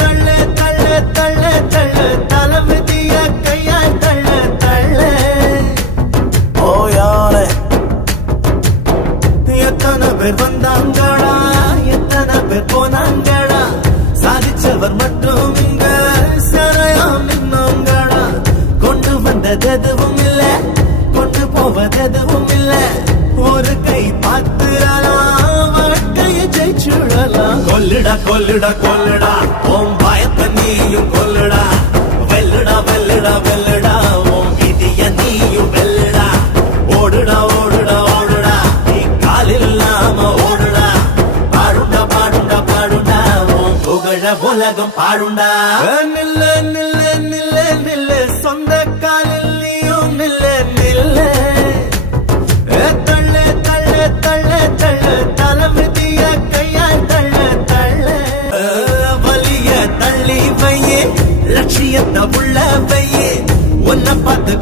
தள்ளு தள்ளு தள்ளு தள்ளு தலைவிதிய கையால் தள்ளு தள்ளு ஓயால எத்தனை பேர் வந்தாங்கடா எத்தனை பேர் போனாங்கடா சாதிச்சவர் மட்டும் இங்க சரையாம் நின்னாங்கடா கொண்டு வந்தது எதுவும் இல்ல கொண்டு போவது எதுவும் இல்ல ஒரு கை பார்த்துடலாம் வாழ்க்கையை ஜெயிச்சுடலாம் கொல்லுடா கொல்லுடா கொல்லுடா ஓம் பயத்தை நீயும் கொல்லுடா வெல்லுடா வெல்லுடா வெல்லுடா ஓம் விதிய நீயும் வெல்லுடா ஓடுடா ஓடுடா ஓடுடா நீ காலில் இல்லாம ஓடுடா பாடுண்டா பாடுண்டா பாடுண்டா ஓம் புகழ உலகம் பாடுண்டா நில்ல நில்ல நில்ல நில்ல சொந்த காலில் நீயும் நில்ல நில்ல தள்ளு தள்ளு தள்ளு தள்ளு தலைவிதிய கையால் தள்ளு தள்ளு வலிய தள்ளி வையே லட்சியத்தை உள்ள வையே உன்னை பார்த்து